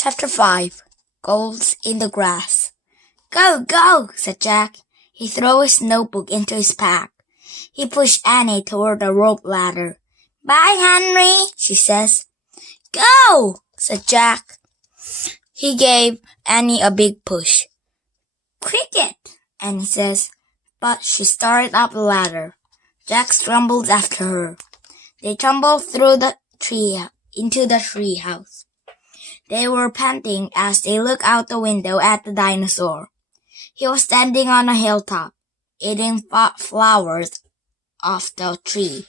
Chapter 5 Goals in the Grass. Go, go, said Jack. He threw his notebook into his pack. He pushed Annie toward the rope ladder. Bye, Henry, she says. Go, said Jack. He gave Annie a big push. Cricket, Annie says, but she started up the ladder. Jack stumbled after her. They tumbled through the tree into the tree house. They were panting as they looked out the window at the dinosaur. He was standing on a hilltop, eating flowers off the tree.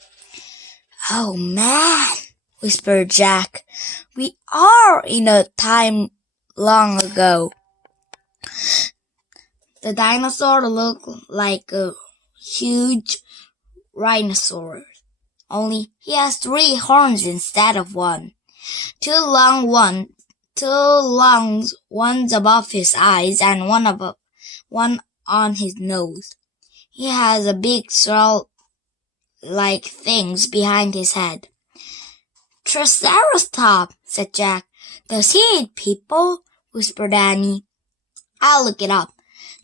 Oh man, whispered Jack. We are in a time long ago. The dinosaur looked like a huge rhinoceros, only he has 3 horns instead of 1. Two long ones above his eyes and one on his nose. He has a big straw-like things behind his head. Triceratops, said Jack. Does he eat people? Whispered Annie. I'll look it up.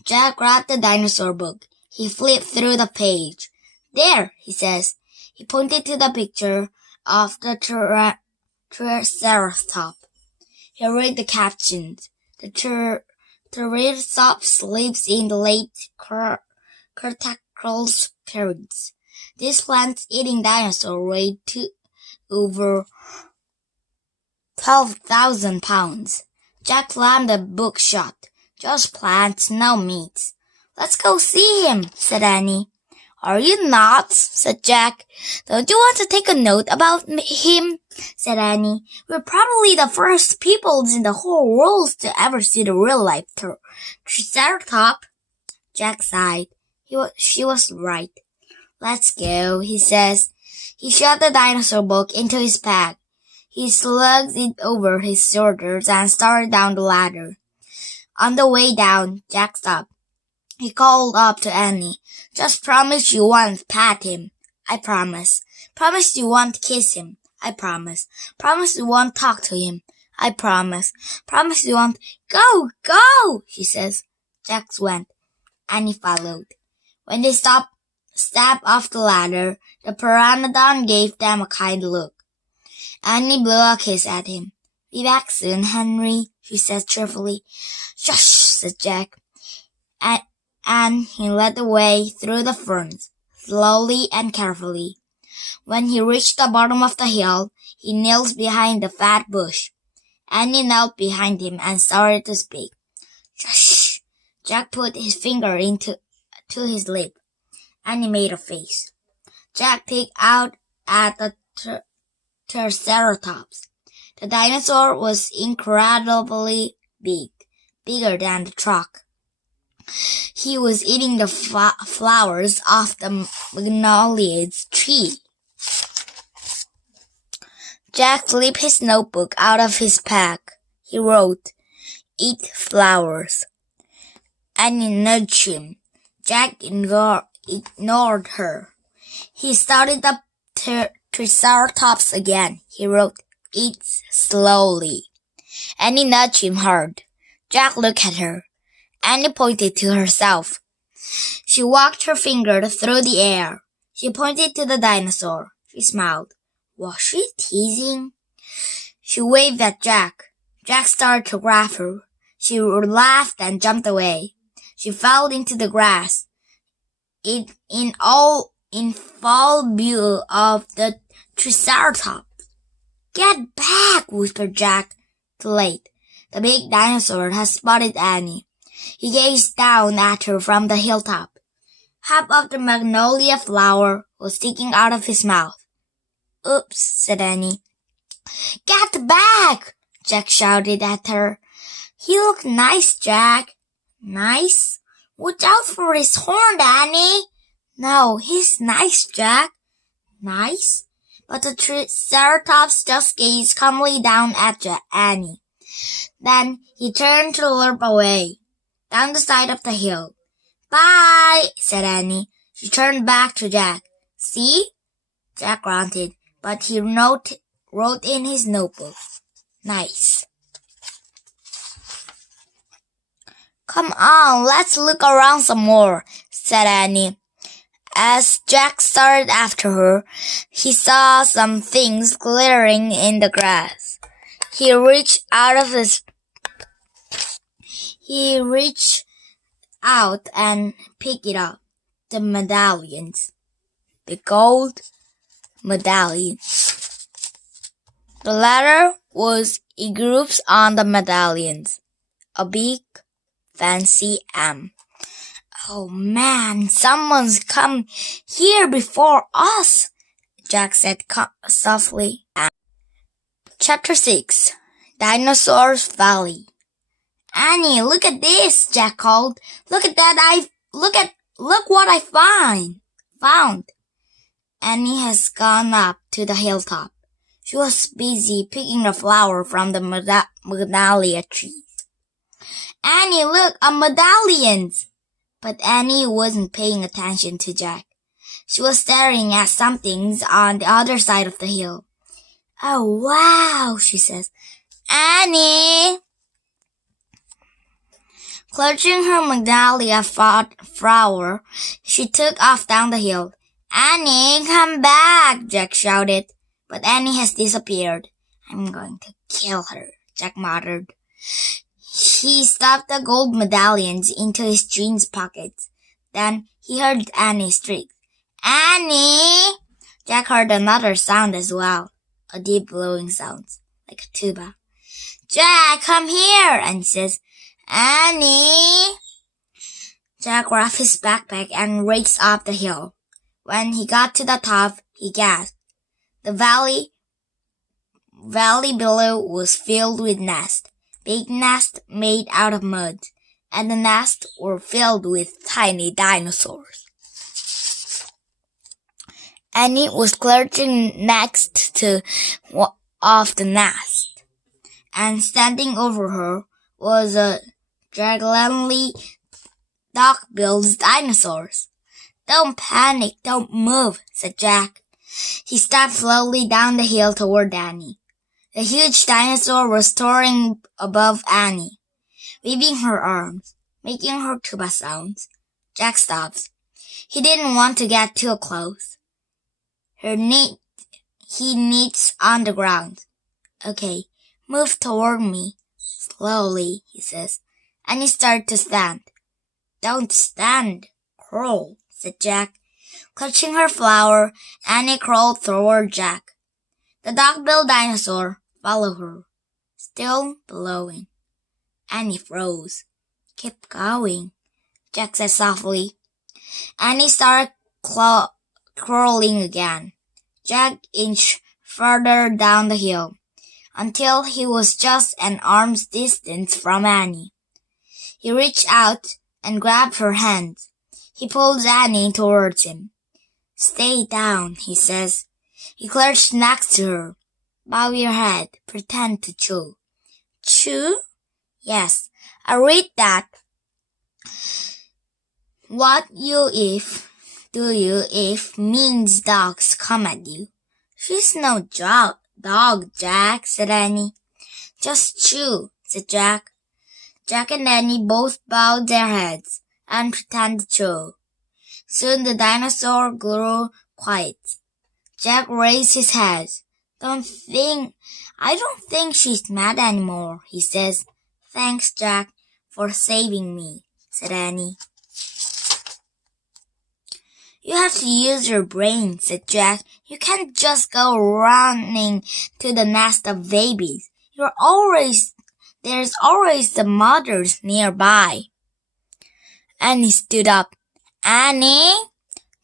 Jack grabbed the dinosaur book. He flipped through the page. There, he says. He pointed to the picture of the Triceratops. He read the captions. The Triceratops lives in the late Cretaceous periods. This plant-eating dinosaur weighed over 12,000 pounds. Jack slammed the book shut. Just plants, no meat. Let's go see him, said Annie. Are you nuts? Said Jack. Don't you want to take a note about him? Said Annie. We're probably the first people in the whole world to ever see the real-life Triceratops. Jack sighed. She was right. Let's go, he says. He shoved the dinosaur book into his pack. He slugged it over his shoulders and started down the ladder. On the way down, Jack stopped. He called up to Annie. Just promise you won't pat him. I promise. Promise you won't kiss him. I promise. Promise you won't talk to him. I promise. Promise you won't. Go, go, she says. Jack went. Annie followed. When they stepped off the ladder, the pteranodon gave them a kind look. Annie blew a kiss at him. Be back soon, Henry, she said cheerfully. Shush, said Jack. And he led the way through the ferns, slowly and carefully. When he reached the bottom of the hill, he knelt behind the fat bush. Annie knelt behind him and started to speak. Shush! Jack put his finger to his lip. Annie made a face. Jack peeked out at the Triceratops. The dinosaur was incredibly big, bigger than the truck. He was eating the flowers off the magnolia tree. Jack slipped his notebook out of his pack. He wrote, Eat flowers. Annie nudged him. Jack ignored her. He started the Triceratops again. He wrote, Eat slowly. Annie nudged him hard. Jack looked at her. Annie pointed to herself. She walked her finger through the air. She pointed to the dinosaur. She smiled. Was she teasing? She waved at Jack. Jack started to grab her. She laughed and jumped away. She fell into the grass. In full view of the Triceratops. Get back, whispered Jack. Too late. The big dinosaur had spotted Annie. He gazed down at her from the hilltop. Half of the magnolia flower was sticking out of his mouth. Oops, said Annie. Get back! Jack shouted at her. He looked nice, Jack. Nice? Watch out for his horn, Annie. No, he's nice, Jack. Nice? But the Triceratops just gazed calmly down at Annie. Then he turned to limp away, down the side of the hill. Bye, said Annie. She turned back to Jack. See? Jack grunted, but he wrote in his notebook. Nice. Come on, let's look around some more, said Annie. As Jack started after her, he saw some things glittering in the grass. He reached out and picked it up. The medallions. The gold medallions. The letter was in groups on the medallions. A big, fancy M. Oh man, someone's come here before us, Jack said softly. Chapter 6. Dinosaurs Valley. Annie, look at this, Jack called. Look what I found. Annie has gone up to the hilltop. She was busy picking the flower from the magnolia trees. Annie, look, a medallion! But Annie wasn't paying attention to Jack. She was staring at something on the other side of the hill. Oh, wow, she says. Annie! Clutching her magnolia flower, she took off down the hill. Annie, come back, Jack shouted. But Annie has disappeared. I'm going to kill her, Jack muttered. He stuffed the gold medallions into his jeans pockets. Then he heard Annie shriek. Annie! Jack heard another sound as well. A deep blowing sound, like a tuba. Jack, come here! Annie says. Annie! Jack grabbed his backpack and raced up the hill. When he got to the top, he gasped. The valley below was filled with nests. Big nests made out of mud, and the nests were filled with tiny dinosaurs. Annie was crouching next to one of the nests, and standing over her was a gangly duck-billed dinosaurs. Don't panic, don't move, said Jack. He stepped slowly down the hill toward Annie. The huge dinosaur was soaring above Annie, waving her arms, making her tuba sounds. Jack stopped. He didn't want to get too close. He knees on the ground. Okay, move toward me. Slowly, he says. Annie started to stand. Don't stand. Crawl, said Jack. Clutching her flower, Annie crawled toward Jack. The duck-billed dinosaur followed her, still blowing. Annie froze. Keep going, Jack said softly. Annie started crawling again. Jack inched further down the hill, until he was just an arm's distance from Annie. He reached out and grabbed her hand. He pulled Annie towards him. Stay down, he says. He crouched next to her. Bow your head. Pretend to chew. Chew? Yes, I read that. What do you if means dogs come at you? She's no dog, Jack, said Annie. Just chew, said Jack. Jack and Annie both bowed their heads and pretended to chew. Soon the dinosaur grew quiet. Jack raised his head. I don't think she's mad anymore, he says. Thanks, Jack, for saving me, said Annie. You have to use your brain, said Jack. You can't just go running to the nest of babies. There's always the mothers nearby. Annie stood up. Annie?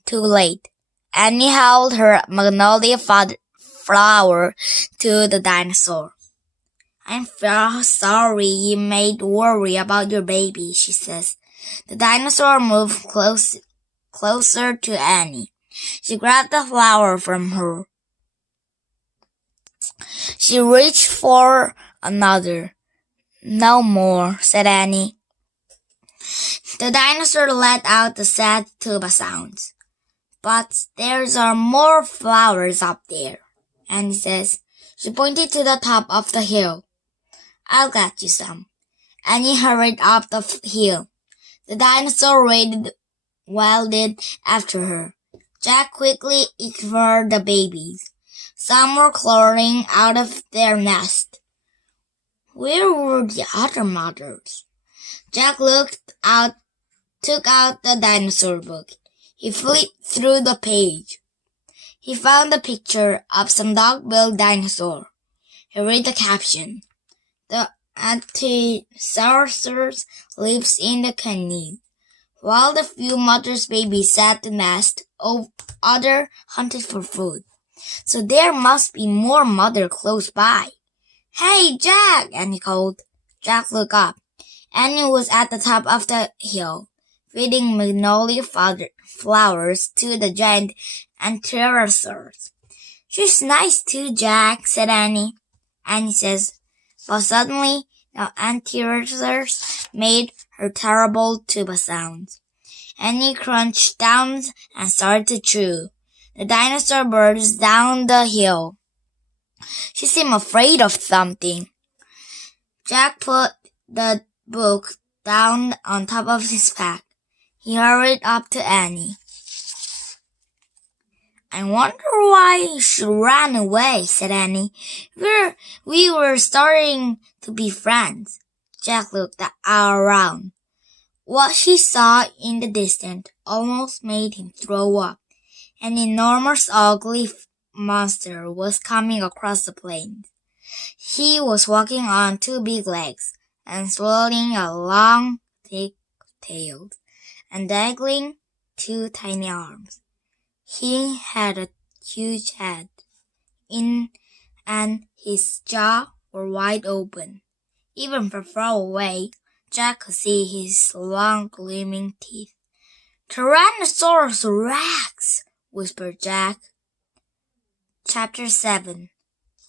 Too late. Annie held her magnolia flower to the dinosaur. I'm sorry you made worry about your baby, she says. The dinosaur moved closer to Annie. She grabbed the flower from her. She reached for another. No more, said Annie. The dinosaur let out the sad tuba sounds. But there's more flowers up there, Annie says. She pointed to the top of the hill. I'll get you some. Annie hurried up the hill. The dinosaur waddled after her. Jack quickly ignored the babies. Some were clawing out of their nest. Where were the other mothers? Jack took out the dinosaur book. He flipped through the page. He found a picture of some dog-billed dinosaur. He read the caption. The Ankylosaurus lives in the canyon. While the few mother's babies sat the nest, others hunted for food. So there must be more mother close by. Hey, Jack! Annie called. Jack looked up. Annie was at the top of the hill, feeding magnolia flowers to the giant Ankylosaurus. She's nice too, Jack, said Annie. Annie says, but suddenly the Ankylosaurus made her terrible tuba sounds. Annie crunched down and started to chew. The dinosaur burst down the hill. She seemed afraid of something. Jack put the book down on top of his pack. He hurried up to Annie. I wonder why she ran away, said Annie. We were starting to be friends. Jack looked around. What she saw in the distance almost made him throw up. An enormous, ugly monster was coming across the plains. He was walking on two big legs and swirling a long, thick tail and dangling two tiny arms. He had a huge head, and his jaws were wide open. Even from far away, Jack could see his long, gleaming teeth. Tyrannosaurus Rex, whispered Jack. Chapter 7.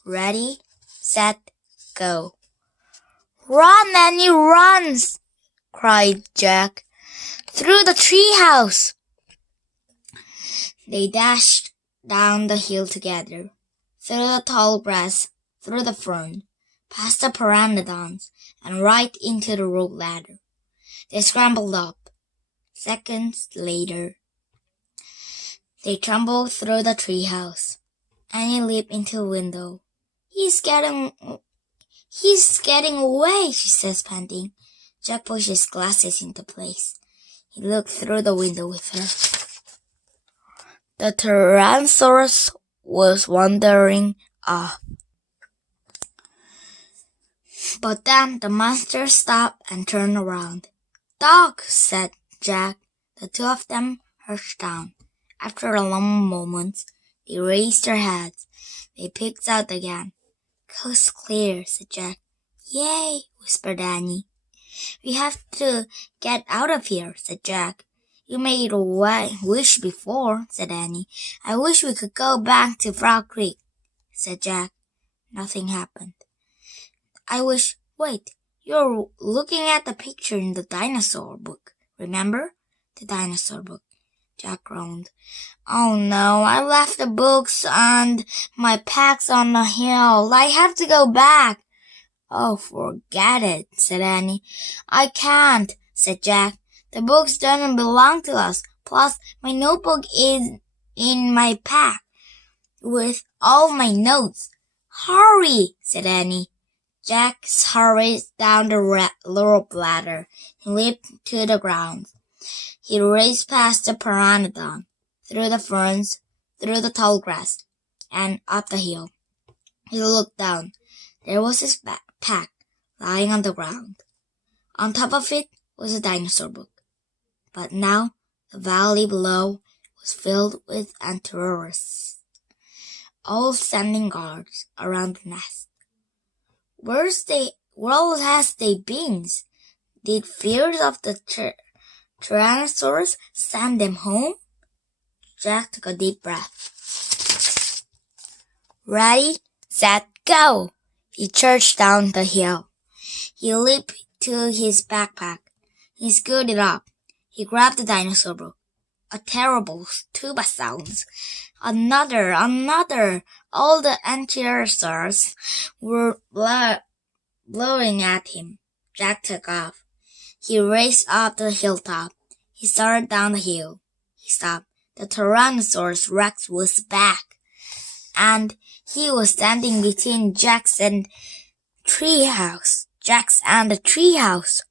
Ready, set, go. Run, Annie, run! Cried Jack. Through the treehouse! They dashed down the hill together, through the tall grass, through the fern, past the pteranodons, and right into the rope ladder. They scrambled up. Seconds later, they tumbled through the treehouse. Annie leaped into a window. He's getting away, she says, panting. Jack pushed his glasses into place. He looked through the window with her. The Tyrannosaurus was wandering off. But then the monster stopped and turned around. Dog, said Jack. The two of them hushed down. After a long moment, they raised their heads. They peeked out again. Coast clear, said Jack. Yay, whispered Annie. We have to get out of here, said Jack. You made a wish before, said Annie. I wish we could go back to Frog Creek, said Jack. Nothing happened. Wait, you're looking at the picture in the dinosaur book, remember? The dinosaur book. Jack groaned. Oh no, I left the books and my packs on the hill. I have to go back. Oh, forget it, said Annie. I can't, said Jack. The books don't belong to us. Plus, my notebook is in my pack with all my notes. Hurry, said Annie. Jack hurried down the rope ladder. He leaped to the ground. He raced past the pteranodon, through the ferns, through the tall grass, and up the hill. He looked down. There was his backpack lying on the ground. On top of it was a dinosaur book. But now the valley below was filled with Ankylosaurus, all standing guards around the nest. Where has they been? Did fears of the Tyrannosaurus send them home? Jack took a deep breath. Ready, set, go! He charged down the hill. He leaped to his backpack. He scooted up. He grabbed the dinosaur book. A terrible tuba sound. Another. All the Ankylosaurs were blowing at him. Jack took off. He raced up the hilltop. He started down the hill. He stopped. The Tyrannosaurus Rex was back, and he was standing between Jack's and the treehouse.